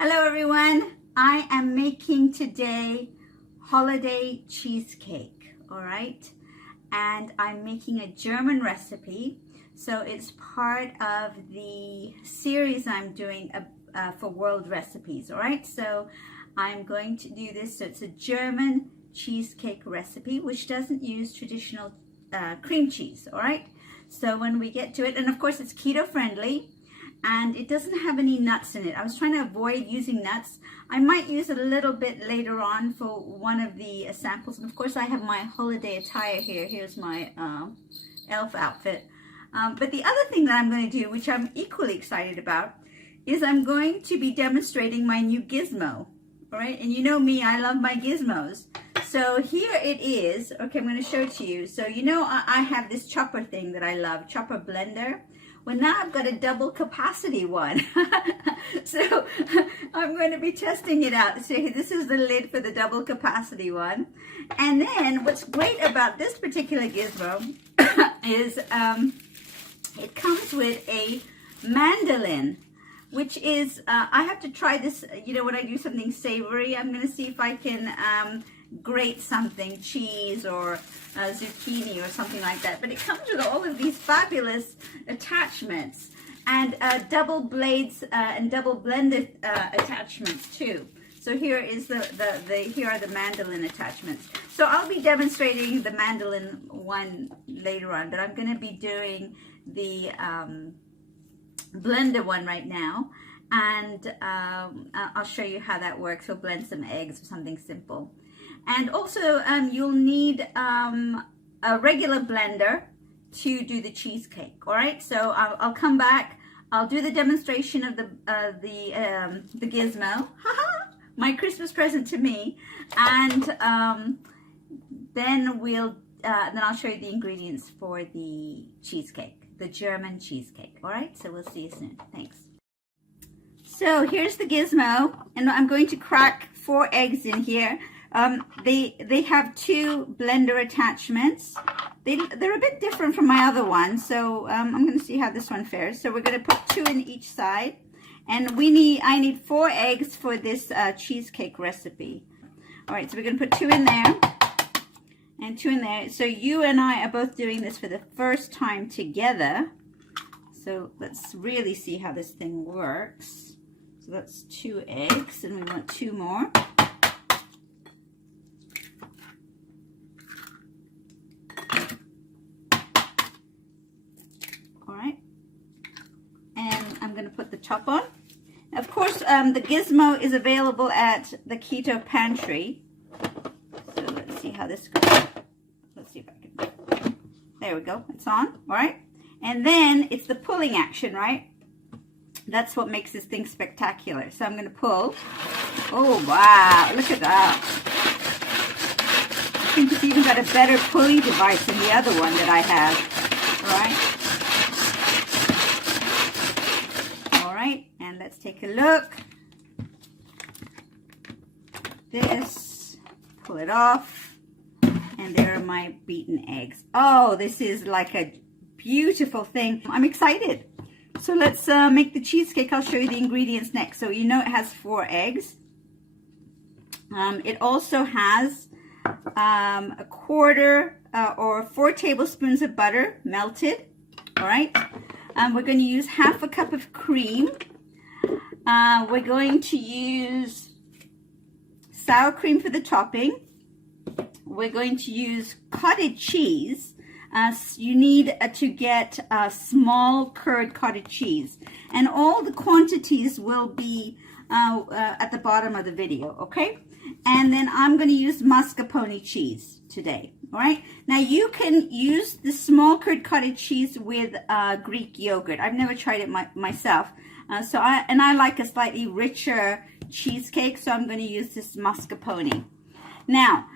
Hello everyone, I am making today holiday cheesecake, all right? And I'm making a German recipe, so it's part of the series I'm doing for world recipes, all right? So I'm going to do this, so it's a German cheesecake recipe, which doesn't use traditional cream cheese, all right? So when we get to it, and of course it's keto friendly, and it doesn't have any nuts in it. I was trying to avoid using nuts. I might use it a little bit later on for one of the samples. And of course I have my holiday attire here. Here's my elf outfit. But the other thing that I'm going to do, which I'm equally excited about, is I'm going to be demonstrating my new Gizmo. All right, and you know me, I love my Gizmos. So here it is. Okay, I'm going to show it to you. So you know I have this chopper thing that I love, chopper blender. Well, now I've got a double capacity one. So I'm going to be testing it out. So this is the lid for the double capacity one. And then what's great about this particular Gizmo is it comes with a mandolin, which is, I have to try this, you know, when I do something savory, I'm going to see if I can grate something, cheese or zucchini or something like that. But it comes with all of these fabulous attachments and double blades and double blended attachments too. So here is here are the mandolin attachments. So I'll be demonstrating the mandolin one later on, but I'm going to be doing the blender one right now, and I'll show you how that works. We'll blend some eggs or something simple. And also you'll need a regular blender to do the cheesecake. All right, so I'll come back. I'll do the demonstration of the Gizmo, my Christmas present to me, and then I'll show you the ingredients for the cheesecake, the German cheesecake. All right, so we'll see you soon. Thanks. So here's the Gizmo, and I'm going to crack 4 eggs in here. They have 2 blender attachments. They're a bit different from my other one, so I'm going to see how this one fares. So we're going to put 2 in each side, and I need 4 eggs for this cheesecake recipe. All right, so we're going to put 2 in there and 2 in there. So you and I are both doing this for the first time together. So let's really see how this thing works. So that's 2 eggs, and we want 2 more. Put the top on. Of course, the Gizmo is available at the Keto Pantry. So let's see how this goes. Let's see if I can. There we go. It's on. All right. And then it's the pulling action, right? That's what makes this thing spectacular. So I'm going to pull. Oh, wow. Look at that. I think it's even got a better pulley device than the other one that I have. All right. And let's take a look. This, pull it off, and there are my beaten eggs. Oh, this is like a beautiful thing. I'm excited. So let's make the cheesecake. I'll show you the ingredients next. So you know it has 4 eggs. It also has a quarter or 4 tablespoons of butter melted. All right. We're going to use half a cup of cream. We're going to use sour cream for the topping. We're going to use cottage cheese. You need to get small curd cottage cheese. And all the quantities will be at the bottom of the video, okay? And then I'm going to use mascarpone cheese today, all right? Now you can use the small curd cottage cheese with Greek yogurt. I've never tried it myself. I like a slightly richer cheesecake, so I'm going to use this mascarpone. Now,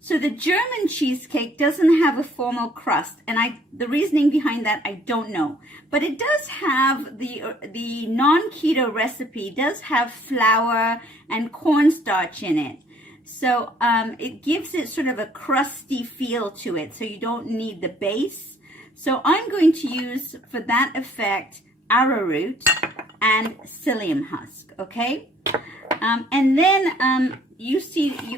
so the German cheesecake doesn't have a formal crust, and the reasoning behind that I don't know. But it does have the non-keto recipe does have flour and cornstarch in it. So it gives it sort of a crusty feel to it, so you don't need the base. So I'm going to use, for that effect, arrowroot, and psyllium husk, okay? And then you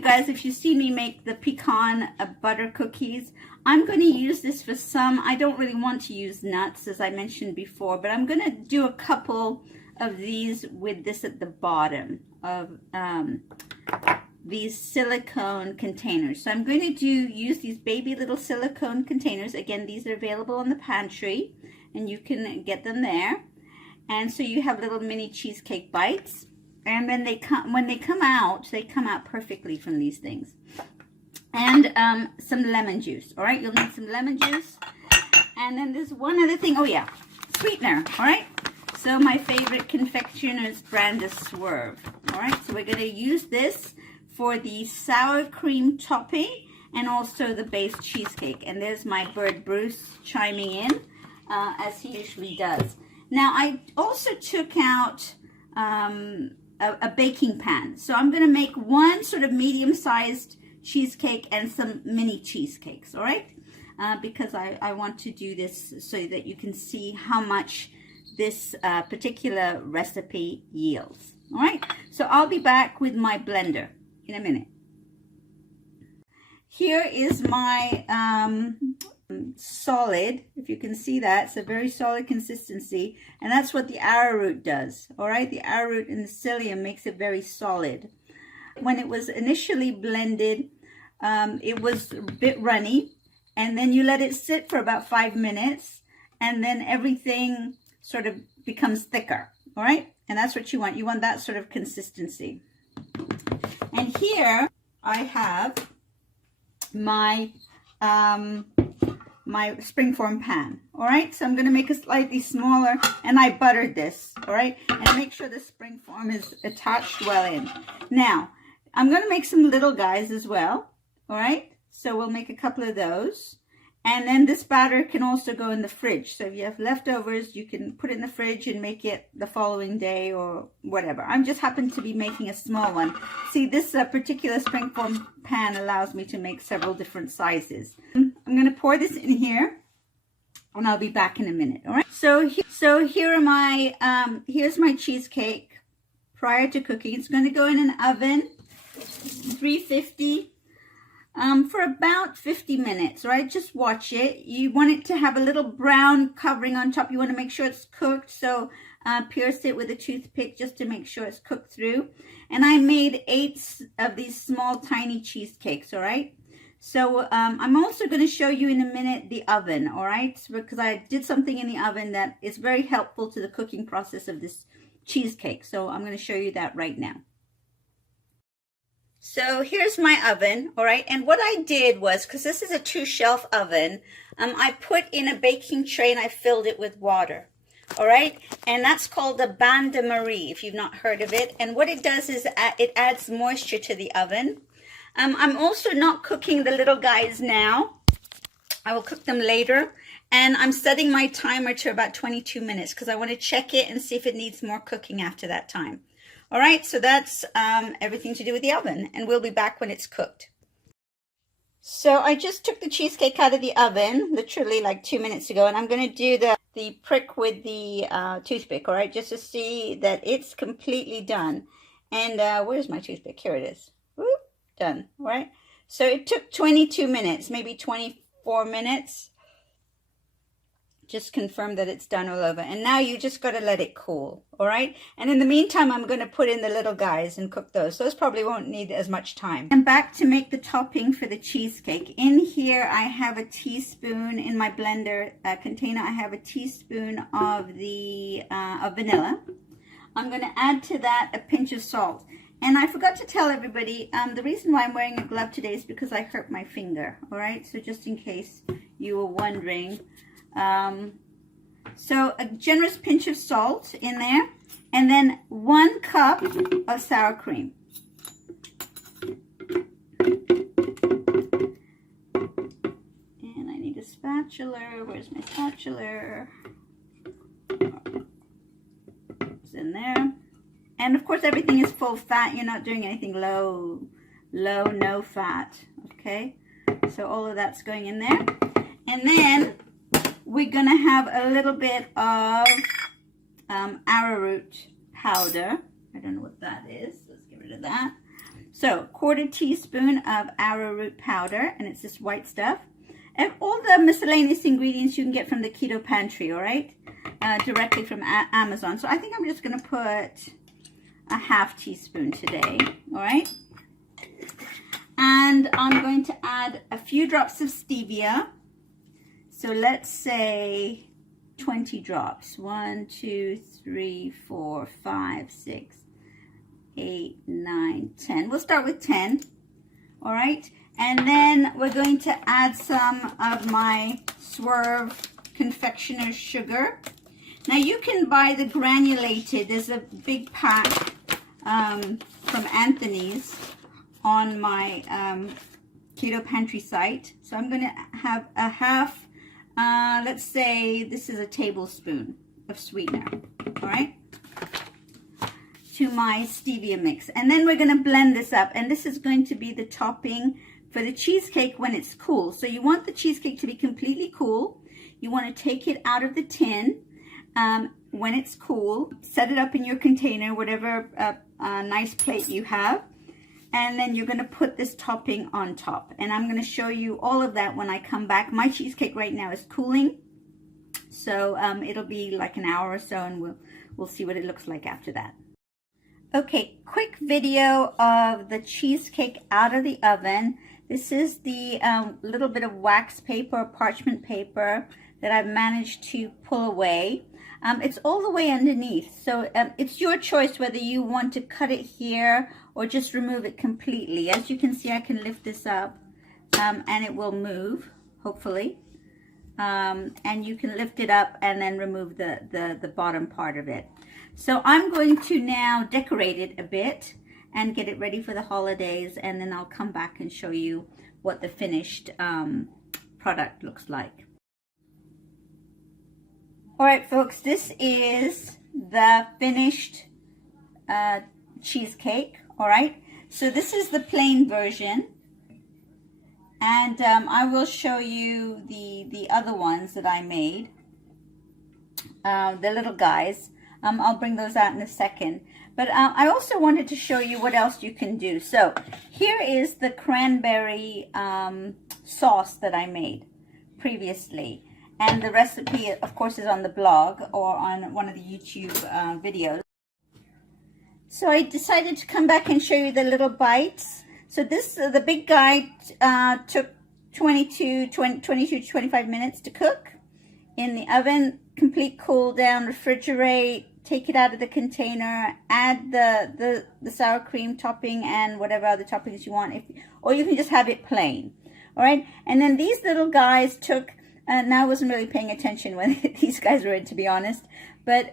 guys, if you see me make the pecan butter cookies, I'm going to use this for some. I don't really want to use nuts, as I mentioned before, but I'm going to do a couple of these with this at the bottom of these silicone containers. So I'm going to use these baby little silicone containers. Again, these are available in the pantry, and you can get them there. And so you have little mini cheesecake bites. And then when they come out perfectly from these things. And some lemon juice. All right, you'll need some lemon juice. And then there's one other thing. Oh yeah, sweetener. All right. So my favorite confectioner's brand is Swerve. All right. So we're going to use this for the sour cream topping and also the base cheesecake. And there's my bird Bruce chiming in, as he usually does. Now I also took out a baking pan. So I'm going to make one sort of medium-sized cheesecake and some mini cheesecakes, all right? Because I want to do this so that you can see how much this particular recipe yields, all right? So I'll be back with my blender in a minute. Here is my solid, if you can see that. It's a very solid consistency, and that's what the arrowroot does, all right? The arrowroot and the psyllium makes it very solid. When it was initially blended, it was a bit runny, and then you let it sit for about 5 minutes, and then everything sort of becomes thicker, all right? And that's what you want. You want that sort of consistency. And here I have my my springform pan, all right? So I'm going to make it slightly smaller, and I buttered this, all right? And make sure the springform is attached well in. Now, I'm going to make some little guys as well, all right? So we'll make a couple of those. And then this batter can also go in the fridge. So if you have leftovers, you can put it in the fridge and make it the following day or whatever. I'm just happen to be making a small one. See, this particular springform pan allows me to make several different sizes. I'm going to pour this in here, and I'll be back in a minute, all right? So here are my, here's my cheesecake prior to cooking. It's going to go in an oven, 350. For about 50 minutes, right? Just watch it. You want it to have a little brown covering on top. You want to make sure it's cooked. So pierce it with a toothpick just to make sure it's cooked through. And I made 8 of these small tiny cheesecakes, all right? So I'm also going to show you in a minute the oven, all right? Because I did something in the oven that is very helpful to the cooking process of this cheesecake. So I'm going to show you that right now. So here's my oven, all right? And what I did was, because this is a 2-shelf oven, I put in a baking tray and I filled it with water, all right? And that's called a bain-de-marie, if you've not heard of it. And what it does is it adds moisture to the oven. I'm also not cooking the little guys now. I will cook them later. And I'm setting my timer to about 22 minutes because I want to check it and see if it needs more cooking after that time. All right, so that's everything to do with the oven, and we'll be back when it's cooked. So I just took the cheesecake out of the oven, literally like 2 minutes ago, and I'm going to do the prick with the toothpick, all right, just to see that it's completely done. And where's my toothpick? Here it is. Whoop, done, all right? So it took 22 minutes, maybe 24 minutes. Just confirm that it's done all over. And now you just got to let it cool, all right? And in the meantime, I'm going to put in the little guys and cook those. Those probably won't need as much time. I'm back to make the topping for the cheesecake. In here, I have a teaspoon in my blender container. I have a teaspoon of the vanilla. I'm going to add to that a pinch of salt. And I forgot to tell everybody, the reason why I'm wearing a glove today is because I hurt my finger, all right? So just in case you were wondering. So a generous pinch of salt in there, and then 1 cup of sour cream. And I need a spatula. Where's my spatula? It's in there. And of course everything is full fat. You're not doing anything low, no fat. Okay? So all of that's going in there. And then we're going to have a little bit of Arrowroot powder. I don't know what that is. Let's get rid of that. So, 1/4 teaspoon of arrowroot powder, and it's this white stuff. And all the miscellaneous ingredients you can get from the Keto Pantry, all right? Directly from Amazon. So I think I'm just going to put a 1/2 teaspoon today, all right? And I'm going to add a few drops of stevia. So let's say 20 drops. 1, 2, 3, 4, 5, 6, 8, 9, 10. We'll start with 10, all right? And then we're going to add some of my Swerve Confectioners sugar. Now you can buy the granulated. There's a big pack from Anthony's on my Keto Pantry site. So I'm going to have a 1/2, let's say this is a tablespoon of sweetener, all right, to my stevia mix. And then we're going to blend this up. And this is going to be the topping for the cheesecake when it's cool. So you want the cheesecake to be completely cool. You want to take it out of the tin when it's cool. Set it up in your container, whatever nice plate you have. And then you're going to put this topping on top. And I'm going to show you all of that when I come back. My cheesecake right now is cooling. So it'll be like an hour or so, and we'll see what it looks like after that. Okay, quick video of the cheesecake out of the oven. This is the little bit of wax paper, or parchment paper that I've managed to pull away. It's all the way underneath, so it's your choice whether you want to cut it here or just remove it completely. As you can see, I can lift this up and it will move, hopefully. And you can lift it up and then remove the bottom part of it. So I'm going to now decorate it a bit and get it ready for the holidays, and then I'll come back and show you what the finished product looks like. All right, folks, this is the finished cheesecake, all right? So this is the plain version, and I will show you the other ones that I made, the little guys. I'll bring those out in a second. But I also wanted to show you what else you can do. So here is the cranberry sauce that I made previously. And the recipe, of course, is on the blog or on one of the YouTube videos. So I decided to come back and show you the little bites. So this, the big guy took 22 to 25 minutes to cook in the oven. Complete cool down, refrigerate. Take it out of the container, add the sour cream topping and whatever other toppings you want, or you can just have it plain, all right? And then these little guys took, now I wasn't really paying attention when these guys were in, to be honest, but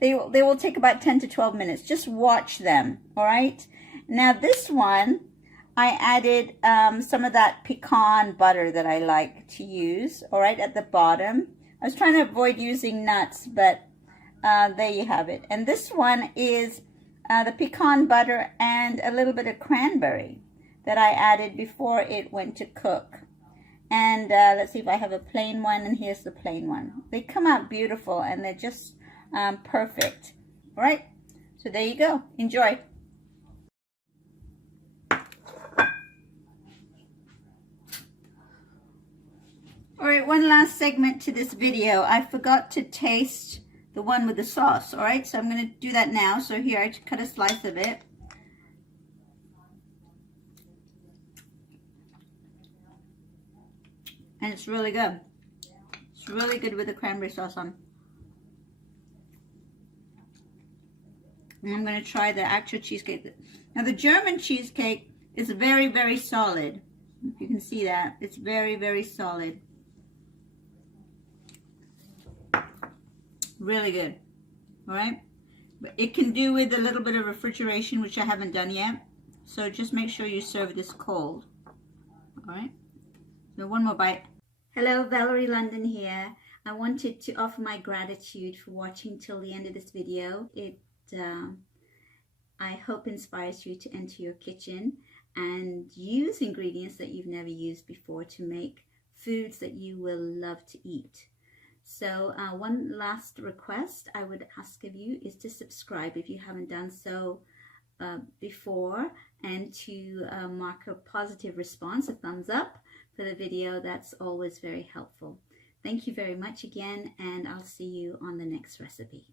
they will take about 10 to 12 minutes. Just watch them, all right? Now this one, I added some of that pecan butter that I like to use, all right, at the bottom. I was trying to avoid using nuts, but there you have it. And this one is the pecan butter and a little bit of cranberry that I added before it went to cook. And let's see if I have a plain one, and here's the plain one. They come out beautiful and they're just perfect. All right, so there you go. Enjoy. All right, one last segment to this video. I forgot to taste the one with the sauce, all right? So I'm going to do that now. So here, I cut a slice of it. And it's really good. It's really good with the cranberry sauce on. And I'm going to try the actual cheesecake. Now, the German cheesecake is very, very solid. If you can see that, it's very, very solid. Really good, all right? But it can do with a little bit of refrigeration, which I haven't done yet. So just make sure you serve this cold, all right? So one more bite. Hello, Valerie London here. I wanted to offer my gratitude for watching till the end of this video. It, I hope, inspires you to enter your kitchen and use ingredients that you've never used before to make foods that you will love to eat. So one last request I would ask of you is to subscribe if you haven't done so before, and to mark a positive response, a thumbs up for the video. That's always very helpful. Thank you very much again, and I'll see you on the next recipe.